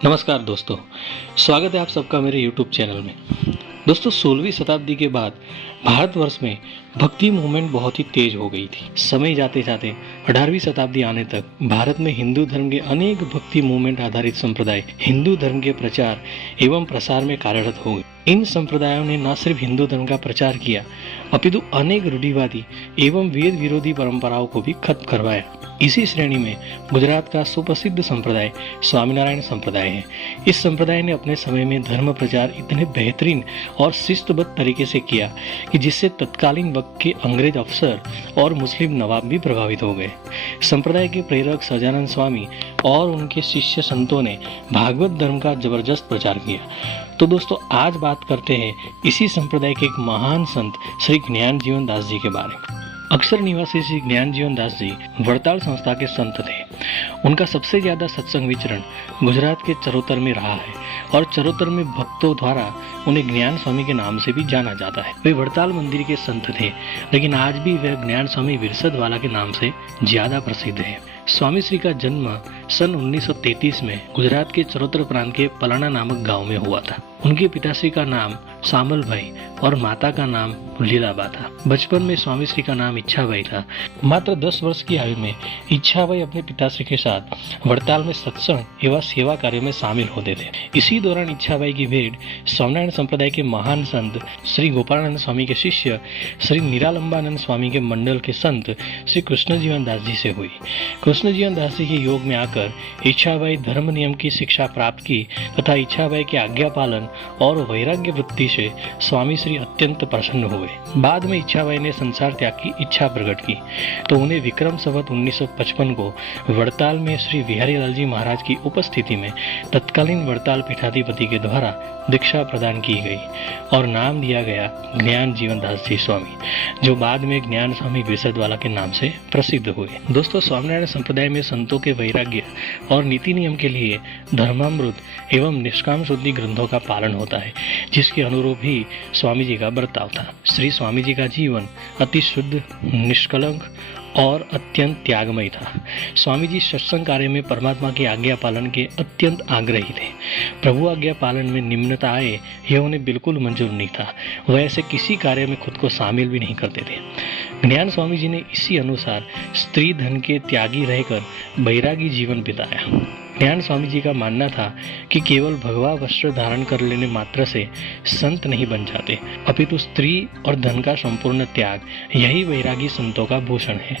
नमस्कार दोस्तों, स्वागत है आप सबका मेरे YouTube चैनल में। दोस्तों 16वीं शताब्दी के बाद भारतवर्ष में भक्ति मूवमेंट बहुत ही तेज हो गई थी। समय जाते जाते 18वीं शताब्दी आने तक भारत में हिंदू धर्म के अनेक भक्ति मूवमेंट आधारित संप्रदाय हिंदू धर्म के प्रचार एवं प्रसार में कार्यरत हो गए। इन संप्रदायों ने न सिर्फ हिंदू धर्म का प्रचार किया अपितु अनेक रूढ़िवादी एवं वेद विरोधी परंपराओं को भी खत्म करवाया। इसी श्रेणी में गुजरात का सुप्रसिद्ध संप्रदाय स्वामीनारायण संप्रदाय है। इस संप्रदाय ने अपने समय में धर्म प्रचार इतने बेहतरीन और शिस्तबद्ध तरीके से किया कि जिससे तत्कालीन वक्त के अंग्रेज अफसर और मुस्लिम नवाब भी प्रभावित हो गए। संप्रदाय के प्रेरक सजानंद स्वामी और उनके शिष्य संतों ने भागवत धर्म का जबरदस्त प्रचार किया। तो दोस्तों आज बात करते हैं इसी संप्रदाय के एक महान संत श्री ज्ञान जीवन दास जी के बारे में। अक्सर निवासी श्री ज्ञान जीवन दास जी वड़ताल संस्था के संत थे। उनका सबसे ज्यादा सत्संग विचरण गुजरात के चरोतर में रहा है और चरोतर में भक्तों द्वारा उन्हें ज्ञान स्वामी के नाम से भी जाना जाता है। वे वड़ताल मंदिर के संत थे, लेकिन आज भी वे ज्ञान स्वामी विरसद वाला के नाम से ज्यादा प्रसिद्ध है। स्वामी श्री का जन्म सन 1933 में गुजरात के चरोतर प्रांत के पलाना नामक गांव में हुआ था। उनके पिताश्री का नाम सामल भाई और माता का नाम लीलाबा था। बचपन में स्वामी श्री का नाम इच्छाबाई था। मात्र 10 वर्ष की आयु में इच्छाबाई अपने पिताश्री के साथ वड़ताल में सत्संग एवं सेवा कार्य में शामिल होते थे। इसी दौरान इच्छाबाई की भेंट स्वामीनारायण संप्रदाय के महान संत श्री गोपालानंद स्वामी के शिष्य श्री निरालंबानंद स्वामी के मंडल के संत श्री कृष्ण जीवन दास जी से हुई। कृष्ण जीवन दास जी के योग में आकर इच्छाबाई धर्म नियम की शिक्षा प्राप्त की तथा इच्छाबाई के आज्ञा पालन और वैराग्य वृत्ति से स्वामी श्री अत्यंत प्रसन्न हुए। बाद में इच्छाबाई ने संसार त्याग की इच्छा प्रकट की तो उन्हें विक्रम संवत 1955 को वड़ताल में श्री बिहारी लाल जी महाराज की उपस्थिति में तत्कालीन वड़ताल पीठाधिपति के द्वारा दीक्षा प्रदान की गई और नाम दिया गया ज्ञान जीवन दास जी स्वामी, जो बाद में ज्ञान स्वामी विरसद वाला के नाम से प्रसिद्ध हुए। दोस्तों स्वामीनारायण संप्रदाय में संतों के वैराग्य और नीति नियम के लिए धर्मामृत एवं निष्काम शुद्धि ग्रंथों का पालन होता है, जिसके अनुरूप ही स्वामी जी का बर्ताव था। श्री स्वामी जी का जीवन अति शुद्ध, निष्कलंक और अत्यंत त्यागमय था। स्वामी जी सत्संग कार्य में परमात्मा की आज्ञा पालन के अत्यंत आग्रही थे। प्रभु आज्ञा पालन में निम्नता आए यह उन्हें बिल्कुल मंजूर नहीं था। वह ऐसे किसी कार्य में खुद को शामिल भी नहीं करते थे। ज्ञान स्वामी जी ने इसी अनुसार स्त्री धन के त्यागी रहकर बैरागी जीवन बिताया। ज्ञान स्वामी जी का मानना था कि केवल भगवा वस्त्र धारण कर लेने मात्र से संत नहीं बन जाते, अपितु स्त्री और धन का संपूर्ण त्याग यही वैरागी संतों का भूषण है।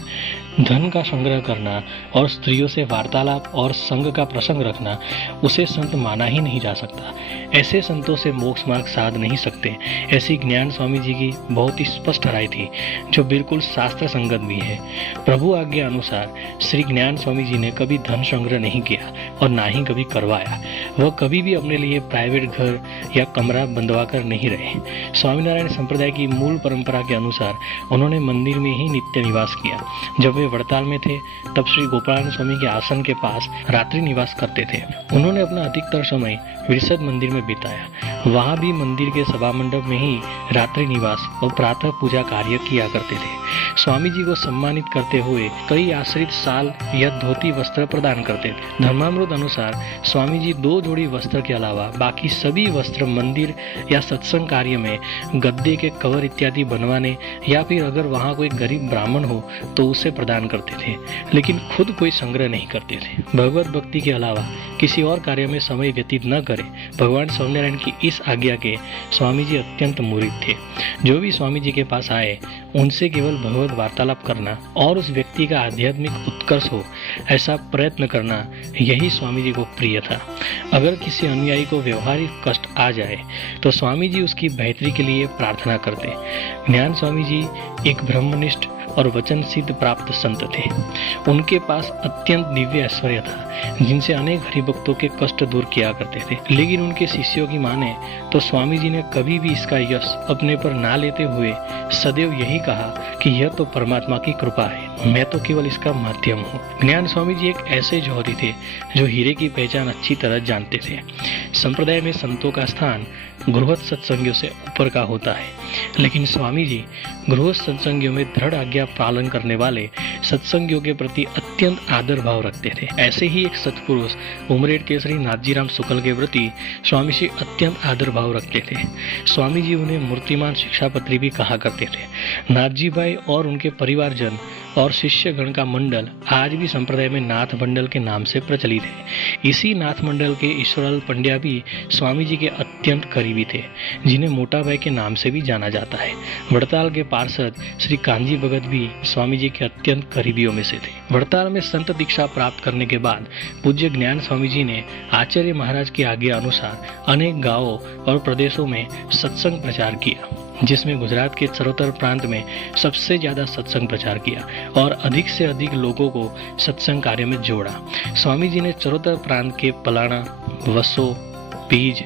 धन का संग्रह करना और स्त्रियों से वार्तालाप और संग का प्रसंग रखना उसे संत माना ही नहीं जा सकता। ऐसे संतों से मोक्ष मार्ग साध नहीं सकते। ऐसी ज्ञान स्वामी जी की बहुत ही स्पष्ट राय थी, जो बिल्कुल शास्त्र संगत भी है। प्रभु आज्ञा अनुसार श्री ज्ञान स्वामी जी ने कभी धन संग्रह नहीं किया और ना ही कभी करवाया। वह कभी भी अपने लिए प्राइवेट घर या कमरा बंधवा कर नहीं रहे। स्वामीनारायण संप्रदाय की मूल परंपरा के अनुसार उन्होंने मंदिर में ही नित्य निवास किया। जब वे वड़ताल में थे तब श्री गोपालानंद स्वामी के आसन के पास रात्रि निवास करते थे। उन्होंने अपना अधिकतर समय विरसद मंदिर में बिताया। वहां भी मंदिर के सभा मंडप में ही रात्रि निवास और प्रातः पूजा कार्य किया करते थे। स्वामी जी को सम्मानित करते हुए कई आश्रित साल या धोती वस्त्र प्रदान करते थे। धर्मामृत अनुसार स्वामी जी 2 जोड़ी वस्त्र के अलावा बाकी सभी वस्त्र मंदिर या सत्संग कार्य में गद्दे के कवर इत्यादि बनवाने या फिर अगर वहां कोई गरीब ब्राह्मण हो तो उसे प्रदान करते थे, लेकिन खुद कोई संग्रह नहीं करते थे। भगवत भक्ति के अलावा किसी और कार्य में समय व्यतीत न करें, भगवान स्वामीनारायण की इस आज्ञा के स्वामी जी अत्यंत मुरीद थे। जो भी स्वामी जी के पास आए उनसे केवल भगवत वार्तालाप करना और उस व्यक्ति का आध्यात्मिक उत्कर्ष हो ऐसा प्रयत्न करना यही स्वामी जी को प्रिय था। अगर किसी अनुयायी को व्यवहारिक कष्ट आ जाए तो स्वामी जी उसकी बेहतरी के लिए प्रार्थना करते। ज्ञान स्वामी जी एक ब्रह्मनिष्ठ और वचन सिद्ध प्राप्त संत थे। उनके पास अत्यंत दिव्य ऐश्वर्य था, जिनसे अनेक हरिभक्तों के कष्ट दूर किया करते थे। लेकिन उनके शिष्यों की माने तो स्वामी जी ने कभी भी इसका यश अपने पर ना लेते हुए सदैव यही कहा कि यह तो परमात्मा की कृपा है, मैं तो केवल इसका माध्यम हूँ। ज्ञान स्वामी जी एक ऐसे जौहरी थे जो हीरे की पहचान अच्छी तरह जानते थे। संप्रदाय में संतों का स्थान गृहस्थ सत्संगियों से ऊपर का होता है, लेकिन स्वामी जी गृहस्थ सत्संगियों में दृढ़ आज्ञा पालन करने वाले सत्संगियों के प्रति अत्यंत आदर भाव रखते थे। ऐसे ही एक सत्पुरुष उमरेड केसरी नाथजीराम शुक्ल के प्रति स्वामी जी अत्यंत आदर भाव रखते थे। स्वामी जी उन्हें मूर्तिमान शिक्षापत्री भी कहा करते थे। नाथजी भाई और उनके परिवारजन और शिष्य गण का मंडल आज भी संप्रदाय में नाथ मंडल के नाम से प्रचलित है। इसी नाथ मंडल के ईश्वरलाल पंड्या भी स्वामी जी के अत्यंत करीबी थे, जिन्हें मोटा भाई के नाम से भी जाना जाता है। वड़ताल के पार्षद श्री कांजी भगत भी स्वामी जी के अत्यंत करीबियों में से थे। वड़ताल में संत दीक्षा प्राप्त करने के बाद पूज्य ज्ञान स्वामी जी ने आचार्य महाराज की आज्ञा अनुसार अनेक गांवों और प्रदेशों में सत्संग प्रचार किया, जिसमें गुजरात के चरोतर प्रांत में सबसे ज्यादा सत्संग प्रचार किया और अधिक से अधिक लोगों को सत्संग कार्य में जोड़ा। स्वामी जी ने चरोतर प्रांत के पलाना, वसो, पीज,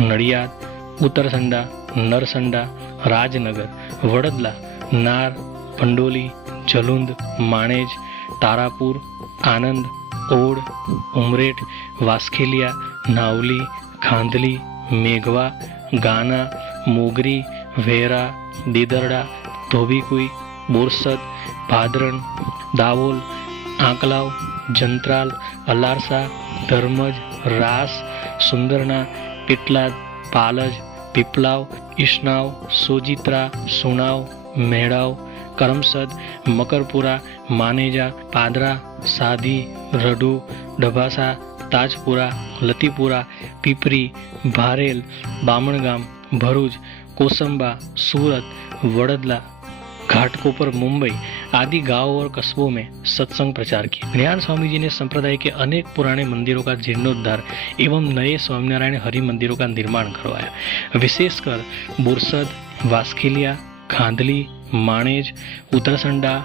नडियाद, उत्तरसंडा, नरसंडा, राजनगर, वडदला, नार, पंडोली, जलुंद, माणेज, तारापुर, आनंद, ओड, उमरेठ, वास्खेलिया, नावली, खांदली, मेघवा, गाना, मोगरी, वेरा, दीदरडा, धोबीकुई, बोरसद, भादरण, दावोल, आंकलाव, जंत्राल, अलारसा, धर्मज, रास, सुंदरना, पिटलाद, पालज, पिपलाव, इश्नाव, सोजित्रा, सुनाव, मेड़ाव, करमसद, मकरपुरा, मानेजा, पादरा, साधी, रडू, डभासा, ताजपुरा, लतीपुरा, पीपरी, भारेल, बामणगाम, भरूच, कोसंबा, सूरत, वडदला, घाटकोपर, मुंबई आदि गांवों और कस्बों में सत्संग प्रचार किया। ज्ञान स्वामी जी ने संप्रदाय के अनेक पुराने मंदिरों का जीर्णोद्धार एवं नए स्वामीनारायण हरि मंदिरों का निर्माण करवाया। विशेषकर बोरसद, वास्खेलिया, खांदली, माणेज, उत्तरसंडा,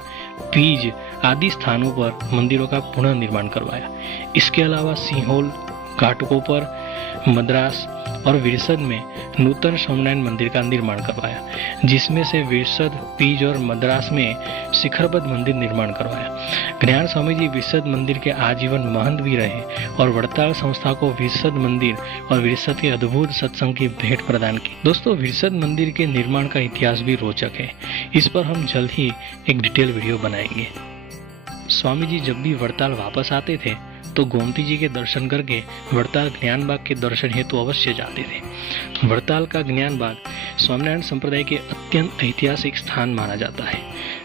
पीज आदि स्थानों पर मंदिरों का पुनः निर्माण करवाया। इसके अलावा सीहोल, घाटकोपर, मद्रास और विरसद में नूतन स्वामीनारायण मंदिर का निर्माण करवाया, जिसमें से विरसद, पीज और मद्रास में शिखरबद्ध मंदिर निर्माण करवाया। ज्ञान स्वामी जी विरसद मंदिर के आजीवन महंत भी रहे और वड़ताल संस्था को विरसद मंदिर और विरसद के अद्भुत सत्संग की भेंट प्रदान की। दोस्तों, विरसद मंदिर के निर्माण का इतिहास भी रोचक है। इस पर हम जल्द ही एक डिटेल वीडियो बनाएंगे। स्वामी जी जब भी वड़ताल वापस आते थे तो गोमती जी के दर्शन करके वड़ताल ज्ञान बाग के दर्शन हेतु अवश्य जाते थे। वड़ताल का ज्ञान बाग स्वामीनारायण संप्रदाय के अत्यंत ऐतिहासिक स्थान माना जाता है।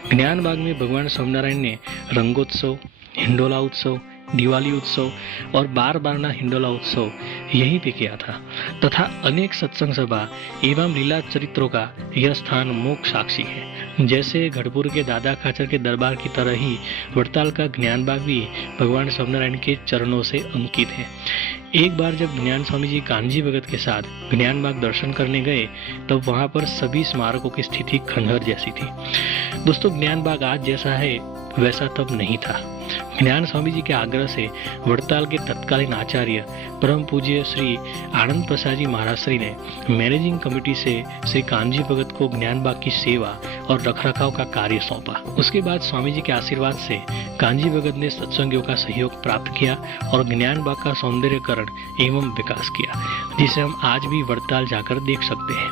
ज्ञान बाग में भगवान स्वामीनारायण ने रंगोत्सव, हिंडोला उत्सव, दिवाली उत्सव और बारना हिंडोला उत्सव यहीं पे किया था तथा अनेक सत्संग सभा एवं लीला चरित्रों का यह स्थान मुख्य साक्षी है। जैसे गढ़पुर के दादा खाचर के दरबार की तरह ही वड़ताल का ज्ञान बाग भी भगवान स्वामीनारायण के चरणों से अंकित है। एक बार जब ज्ञान स्वामी जी कांजी भगत के साथ ज्ञान बाग दर्शन करने गए तब वहां पर सभी स्मारकों की स्थिति खंडहर जैसी थी। दोस्तों, ज्ञान बाग आज जैसा है वैसा तब नहीं था। ज्ञान स्वामी जी के आग्रह से वड़ताल के तत्कालीन आचार्य परम पूज्य श्री आनंद प्रसाद जी महाराज श्री ने मैनेजिंग कमेटी से श्री कांजी भगत को ज्ञान बाग की सेवा और रखरखाव का कार्य सौंपा। उसके बाद स्वामी जी के आशीर्वाद से कांजी भगत ने सत्संगियों का सहयोग प्राप्त किया और ज्ञान बाग का सौंदर्यकरण एवं विकास किया, जिसे हम आज भी वड़ताल जाकर देख सकते हैं।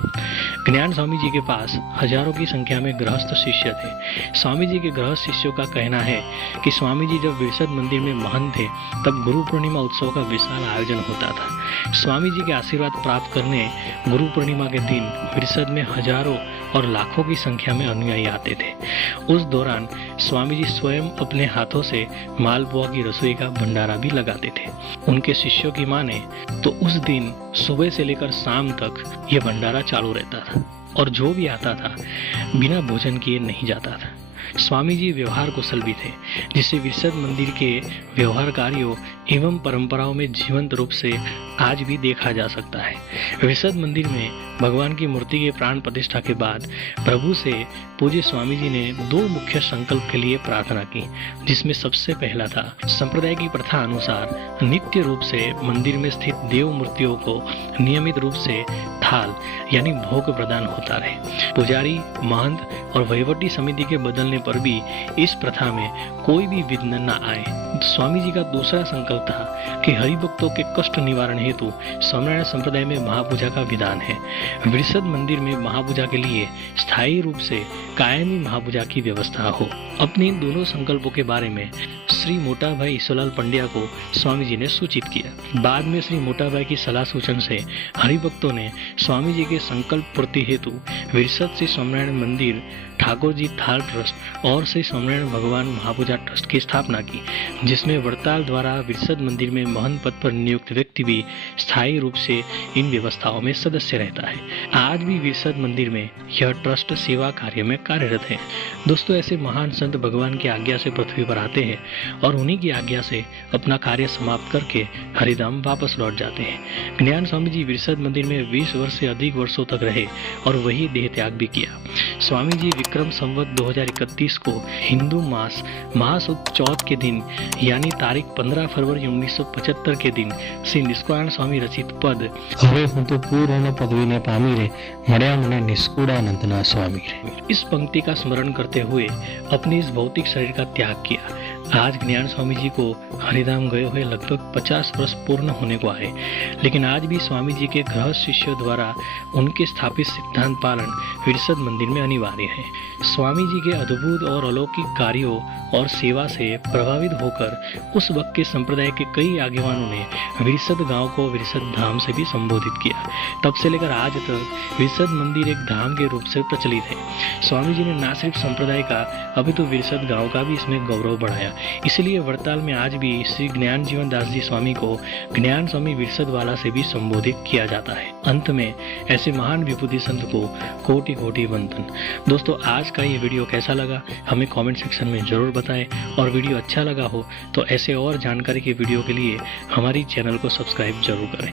ज्ञान स्वामी जी के पास हजारों की संख्या में गृहस्थ शिष्य थे। स्वामी जी के गृहस्थ शिष्यों का कहना है कि स्वामी जी जब विरसद मंदिर में महंत थे तब गुरु पूर्णिमा उत्सव का विशाल आयोजन होता था। स्वामी जी के आशीर्वाद प्राप्त करने गुरु पूर्णिमा के दिन विरसद में हजारों और लाखों की संख्या में अनुयायी आते थे। उस दौरान स्वामी जी स्वयं अपने हाथों से मालपुआ की रसोई का भंडारा भी लगाते थे। उनके शिष्यों की माने तो उस दिन सुबह से लेकर शाम तक यह भंडारा चालू रहता था और जो भी आता था बिना भोजन किए नहीं जाता था। स्वामी जी व्यवहार कुशल भी थे, जिसे विरसद मंदिर के व्यवहार कार्यों एवं परंपराओं में जीवंत रूप से आज भी देखा जा सकता है। विरसद मंदिर में भगवान की मूर्ति के प्राण प्रतिष्ठा के बाद प्रभु से पूज्य स्वामी जी ने दो मुख्य संकल्प के लिए प्रार्थना की, जिसमें सबसे पहला था संप्रदाय की प्रथा अनुसार नित्य रूप से मंदिर में स्थित देव मूर्तियों को नियमित रूप से थाल यानी भोग प्रदान होता रहे। पुजारी, महंत और वहीवटी समिति के बदलने बदलने पर भी इस प्रथा में कोई भी विघ्न न आए। स्वामी जी का दूसरा संकल्प था कि हरिभक्तों के कष्ट निवारण हेतु स्वामिनारायण संप्रदाय में महापूजा का विधान है। विरसद मंदिर में महापूजा के लिए स्थायी रूप से कायमी महापूजा की व्यवस्था हो। अपने इन दोनों संकल्पों के बारे में श्री मोटाभाई ईश्वरलाल पंड्या को स्वामी जी ने सूचित किया। बाद में श्री मोटाभाई की सलाह सूचन से हरिभक्तों ने स्वामी जी के संकल्प पूर्ति हेतु विरसद से स्वामिनारायण मंदिर, ठाकुर जी थाल ट्रस्ट और श्री स्वामिनारायण भगवान महापूजा ट्रस्ट की स्थापना की, जिसमें वड़ताल द्वारा विरसद मंदिर में महंत पद पर नियुक्त व्यक्ति भी स्थायी रूप से इन व्यवस्थाओं में सदस्य रहता है। आज भी विरसद मंदिर में यह ट्रस्ट सेवा कार्य में कार्यरत है। दोस्तों, ऐसे महान संत भगवान की आज्ञा से पृथ्वी पर आते हैं और उन्हीं की आज्ञा से अपना कार्य समाप्त करके हरिधाम वापस लौट जाते हैं। ज्ञान स्वामी जी विरसद मंदिर में 20 वर्ष से अधिक वर्षों तक रहे और वही देह त्याग भी किया। स्वामी जी विक्रम संवत 2031 को हिंदू मास महासुद चौथ के दिन यानी तारीख 15 फरवरी 1975 के दिन श्री निष्कुळानंद स्वामी रचित पद હવે હું તો પૂર્ણ પદવીને પામી રે મળ્યા મને નિષ્કુળાનંદના સ્વામી રે। इस पंक्ति का स्मरण करते हुए अपने इस भौतिक शरीर का त्याग किया। आज ज्ञान स्वामी जी को हरिधाम गए हुए लगभग 50 वर्ष पूर्ण होने को आए, लेकिन आज भी स्वामी जी के गृह शिष्यों द्वारा उनके स्थापित सिद्धांत पालन विरसद मंदिर में अनिवार्य है। स्वामी जी के अद्भुत और अलौकिक कार्यों और सेवा से प्रभावित होकर उस वक्त के संप्रदाय के कई आगेवानों ने विरसद गांव को विरसद धाम से भी संबोधित किया। तब से लेकर आज तक विरसद मंदिर एक धाम के रूप से प्रचलित है। स्वामी जी ने न सिर्फ संप्रदाय का अभी तो विरसद गांव का भी इसमें गौरव बढ़ाया। इसलिए वड़ताल में आज भी श्री ज्ञान जीवन दास जी स्वामी को ज्ञान स्वामी विरसद वाला से भी संबोधित किया जाता है। अंत में ऐसे महान विभूति संत को कोटि कोटि वंदन। दोस्तों, आज का ये वीडियो कैसा लगा हमें कमेंट सेक्शन में जरूर बताएं, और वीडियो अच्छा लगा हो तो ऐसे और जानकारी के वीडियो के लिए हमारी चैनल को सब्सक्राइब जरूर करें।